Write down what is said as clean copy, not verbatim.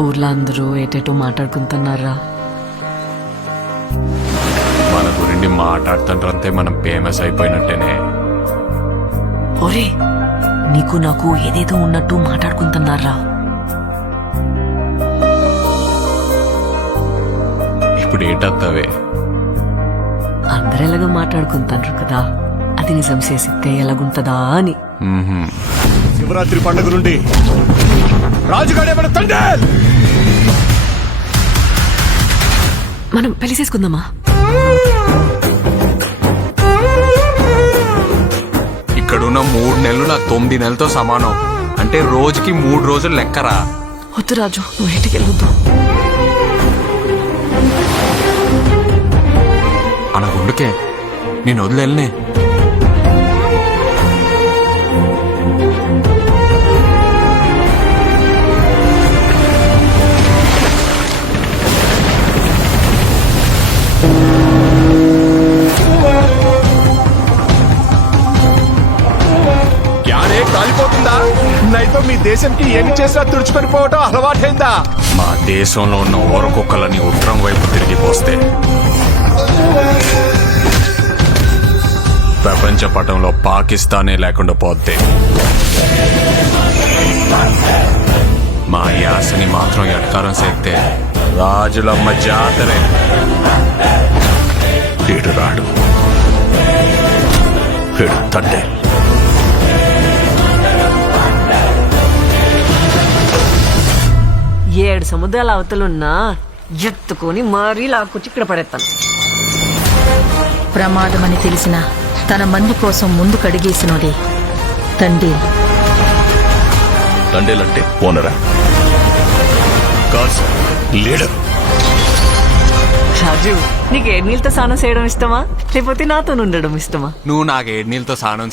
ఊర్లో అందరూ ఏటేటో మాట్లాడుకుంటున్నారా? మన గురించి మాట్లాడుతుంటే మనం ఫేమస్ అయిపోయినట్టేనే. ఒరే, నీకు నాకు ఏదేదో ఉన్నట్టు మాట్లాడుకుంటున్నారా? ఇప్పుడు ఏటత్తవే? అందరు ఎలాగో మాట్లాడుకుంటారు కదా, అది నిజం చేసితే ఎలాగుంటదా అని. శివరాత్రి పండుగ నుండి రాజుగాడే మన తండ్రి. మనం పెళ్లి చేసుకుందామా? ఇక్కడున్న 3 నెలలు నా 9 నెలలతో సమానం. అంటే రోజుకి 3 రోజులు లెక్కరా. వద్దు రాజు, నువ్వు ఇంటికి వెళ్ళొద్దు. అనగుండుకే నేను వదిలేనే. యారే కాలిపోతుందా? నైతో మీ దేశంకి ఎన్ని చేసినా తుడుచుకొని పోవటం అలవాటైందా? మా దేశంలో ఉన్న ఓరకుక్కలని ఉత్తరం వైపు తిరిగిపోస్తే ప్రపంచ పటంలో పాకిస్తానే లేకుండా పోతే మా యాసని మాత్రం ఎట్కారం చేస్తే రాజులమ్మ జాతరే. వీడు రాడు, వీడు తండ్రి. ఏడు సముద్రాల అవతలున్నా ఎత్తుకొని మరీ లాక్కొచ్చి ఇక్కడ పడేస్తాను. ప్రమాదమని తెలిసిన తన మంది కోసం ముందు కడిగేసినోడే తండ్రి. తండ్రిలంటే ఓనరా కాదు సార్, లీడర్. రాజు, నీకు ఏ నీళ్ళతో స్నానం చేయడం ఇష్టమా, లేకపోతే నాతో ఉండడం ఇష్టమా? నువ్వు నాకు 7 నీళ్ళతో స్నానం